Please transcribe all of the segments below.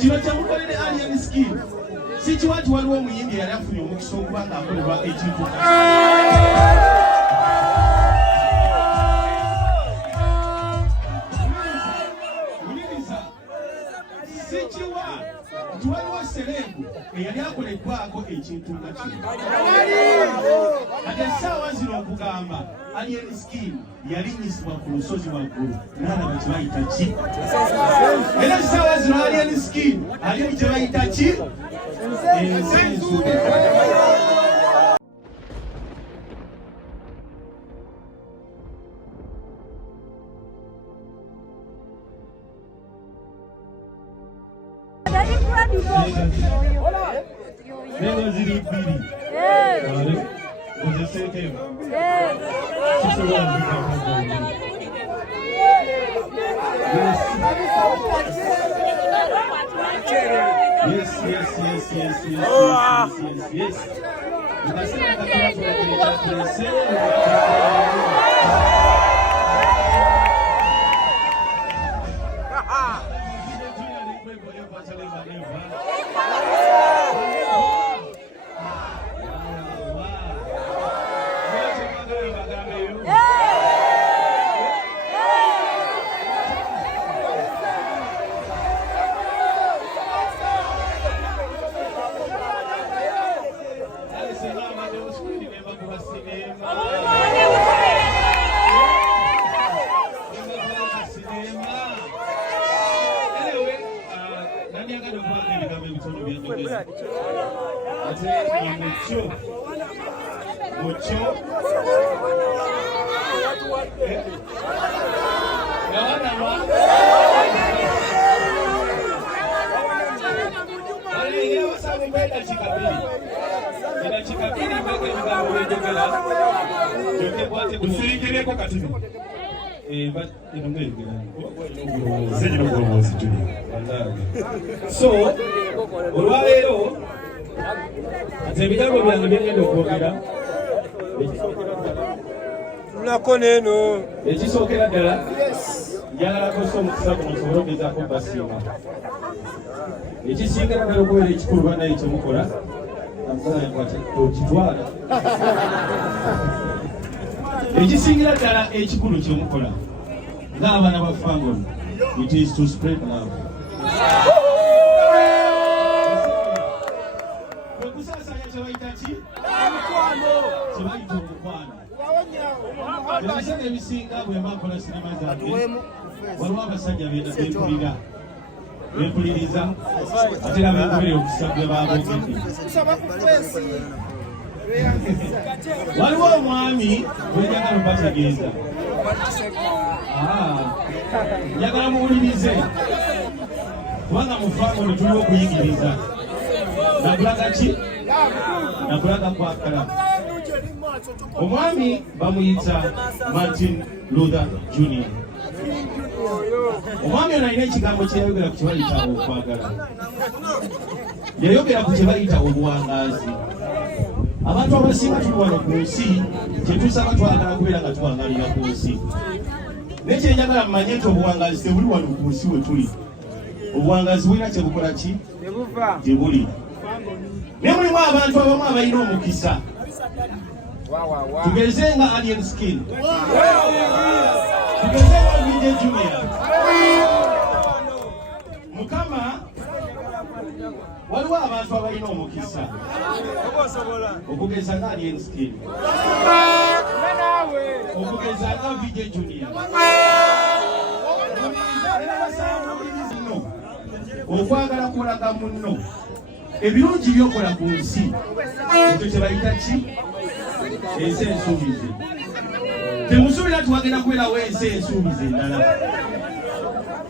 kino kyemukolere alien skin si kiwati waliwo omuyimbi yali afunye omukisa okuba ng'akolebwa ekintu sikiwa nti waliwo serebu eyali akoleddwako ekintu nga kino ate essaawa zino okugamba alien skin yalinyisibwa ku lusozi waggulu n'alaba kye bayita ki era essaawa zino alien skin ali kye bayita ki ensensu Neno zili mbili. Wale. Uzesete. Yes. So, olwaleero ate ebigambo byange byengenda okwogera tulako neeno ekisookera ddala njagala kosa omukisa guno osobole okugezaako basiima ekisingira ddala okubeera ekikulu bannaye kyemukola okitwala ekisingira ddala ekikulu kyemukola ng'abaana ba family it is to spread love. Okusasanya kyebayita ki? Kyebayita omukwano. Ebiseera ebisinga bwe mba nkola sinema zange waliwo abasajja beempuliriza ate era beegoberera okusa bye baboogedde. Waliwo omwami gwe njagala obategeeza. Njagala muwulirize kubanga mu family tuliwo okuyigiriza. Nakulaga ki? Nakulaga kwakala. Omwami bamuyita Martin Luther Jr. Omwami ono alina ekigambo kye yayogera ku kye bayita okwagala. Yayogera ku kye bayita obuwangaazi. Abantu abasinga tuli wano ku nsi kye tusaba twagala kubeera nga tuwangalira ku nsi. Naye kye njagala mmanye nti obuwangaazi tebuli wano ku nsi we tuli. Obuwangaazi bulina kye bukola ki? Gye buli. Naye mulimu abantu abamu abalina omukisa. Tugeze nga alien skin. Tugeze nga Vijay Junior. Mukama waliwo abantu abalina omukisa okugeza nga alien skin. Okugeza nga Vijay Junior. Okwagala kulaga munno ebirungi byokola ku nsi ekyo kye bayita ki? Ensi ensuubize. Temusuubira tuwagenda kubeerawo ensi ensuubize endala.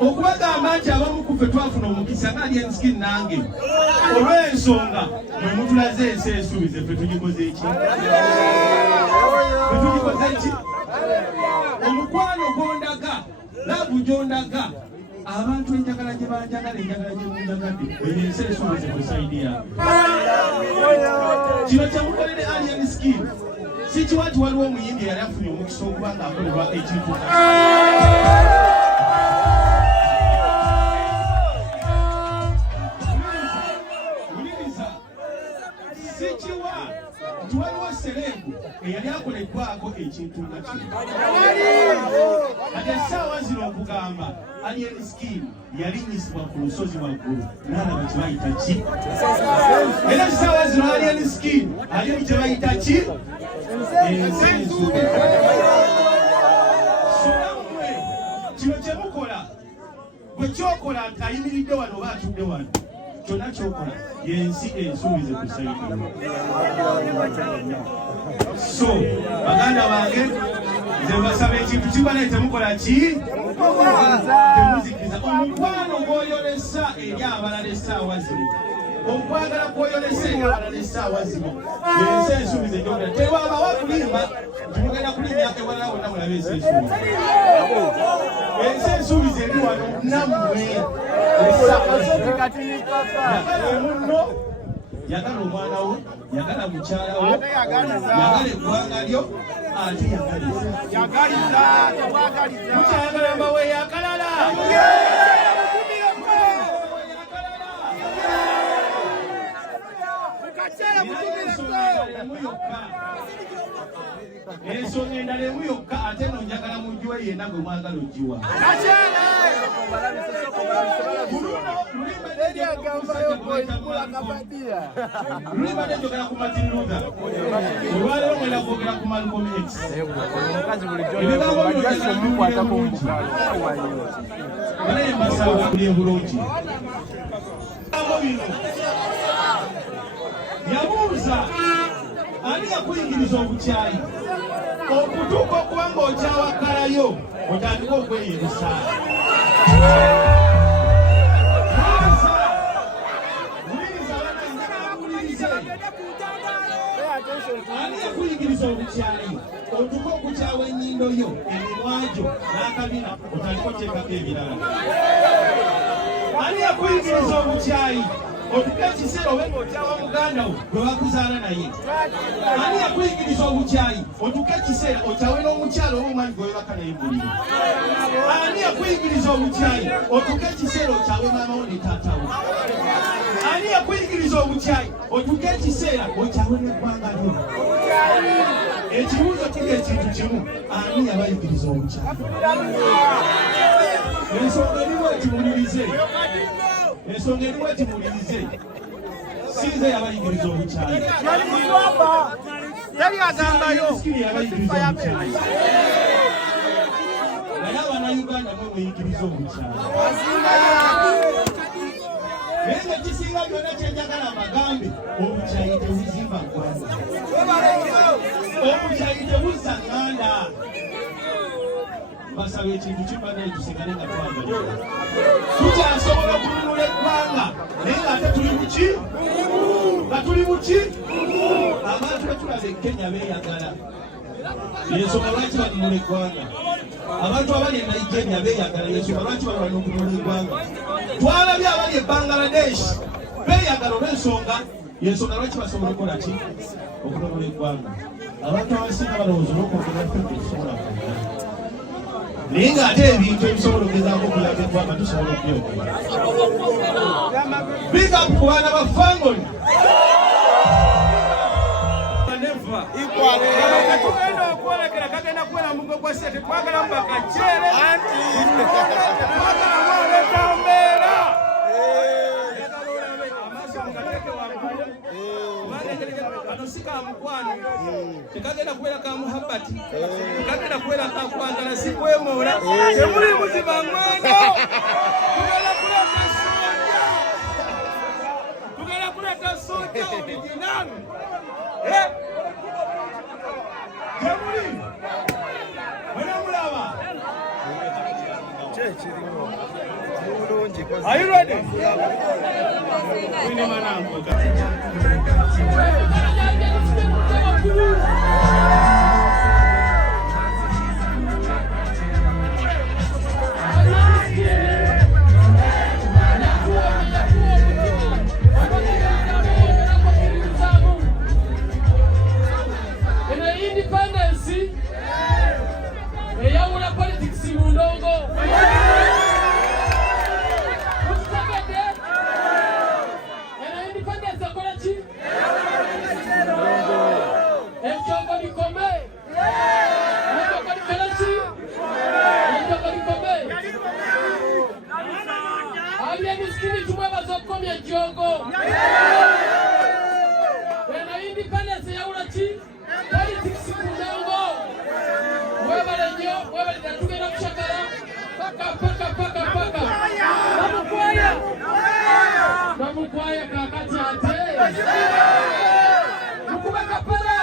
Okubagamba nti abamu ku ffe twafuna omukisa nga alien skin nange olw'ensonga mwe mutulaze ensi ensuubize ffe tugikoze eki? Ffe tugikoze eki? Omukwano gw'ondaga laavu gy'ondaga abantu enjagala gye banjagala enjagala gye munjagadde eyo ensi ensuubize ku sayidi yange. Kino kyemukolere alien skin si kiwati waliwo omuyimbi yali afunye omukisa okuba ng'akolebwa ekintu eyali akoleddwako ekintu nga kino. Kati essaawa zino okugamba Alien Scheme yalinyisibwa ku lusozi waggulu n'alaba kye bayita ki? Era essaawa zino Alien Scheme ali kye bayita ki? Ensensu. Sonammwe kino kye mukola bwe kyokola ayimiridde wano oba atudde wano kyonna kyokola y'ensi ensuubize ku sayidi. So baganda bange nze mbasaba ekintu kibale temukola ki? Temuzikiriza omukwano gw'oyolesa eri abalala essaawa zino, okwagala kw'oyolesa eri abalala essaawa zino y'ensi ensuubize gyogera. Tewabawa kulimba nti mugenda kulimba ewalala wonna mulabe ensi ensuubize. Ensi ensuubize eri wano nammwe. Yagala omunno, yagala omwana wo, yagala mukyala wo, yagala eggwanga lyo, ate yagaliza. Mukyayagala mbawe yakalala. Ensonga endala emu yokka ate nonjagala mujjuwe yenna gwe mwagala ojjuwa. Lulimba njogera ku Martin Luther. Olwaleero mwenda kwogera ku Malcolm X. Ebigambo by'ojagala mukwata ku bulungi. Naye mbasaba buli bulungi. Ebigambo bino yabuuza ani yakuyigiriza obukyayi okutuuka okuba ng'okyawakalayo otandika okweyeresa. Ani yakuyigiriza obukyayi otuuka okukyawa ennyindo yo, emimwa gyo n'akabina otandika oteekako ebirala. Ani yakuyigiriza obukyayi otuuka ekiseera obe ng'okyawa muganda wo gwe bakuzaala naye. Ani yakuyigiriza obukyayi otuuka ekiseera okyawe n'omukyalo oba omwami gwe webaka naye buliri. Ani yakuyigiriza obukyayi otuuka ekiseera okyawe maama wo ne taata wo. Ani yakuyigiriza obukyayi otuuka ekiseera okyawe n'eggwanga lyo. Ekibuuzo kiri ekintu kimu, ani yabayigiriza obukyayi? Ensonga erimu ekimuwulirize. Ensonga erimu ekimuwulirize. Sinze yabayigiriza obukyayi. Yali agambayo yabayigiriza obukyayi. Naye Abannayuganda mwe muyigiriza obukyayi. Naye ng'ekisinga byonna kyenjagala mbagambe, obukyayi tebuzimba ggwanga. Obukyayi tebuzza ŋŋanda. Basaba ekintu kimbadde tusigale nga twagalira. Tukyasobola okununula eggwanga naye ng'ate tuli buki? Nga tuli buki? Abantu betulaba e Kenya beeyagala. Y'ensonga lwaki banunula eggwanga. Abantu abali e Nigeria beeyagala. Y'ensonga lwaki balwana okununula eggwanga. Twalabye abali e Bangladesh beeyagala olw'ensonga. Y'ensonga lwaki basobola okukola ki? Okununula eggwanga. Abantu abasinga balowooza olw'okwogera ffe tusobola kwogera. Naye ng'ate ebintu ebisobola okugezaako okulaga eggwanga tusobola okubyogera. Big up ku baana ba family. Tugenda okwolekera kagenda kuwera mugo gwa sente twagala mbakakyere twagala mwoleka mbeera amaaso mugateeke waggulu kano si ka mukwano tekagenda kuwera ka muhabbati tekagenda kuwera ka kwagala si kwemoola temuli muziba ngwendo tugenda kuleta sojja original. Are you ready? Independence, Alisikini tumweba zokomya jogo. Wena independence ya ulachi. Politics kunango. Weba lenyo, weba linatuge na kushakara. Paka. Mamukwaya kakati ate. Mukube kapara.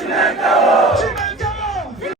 Tunaenda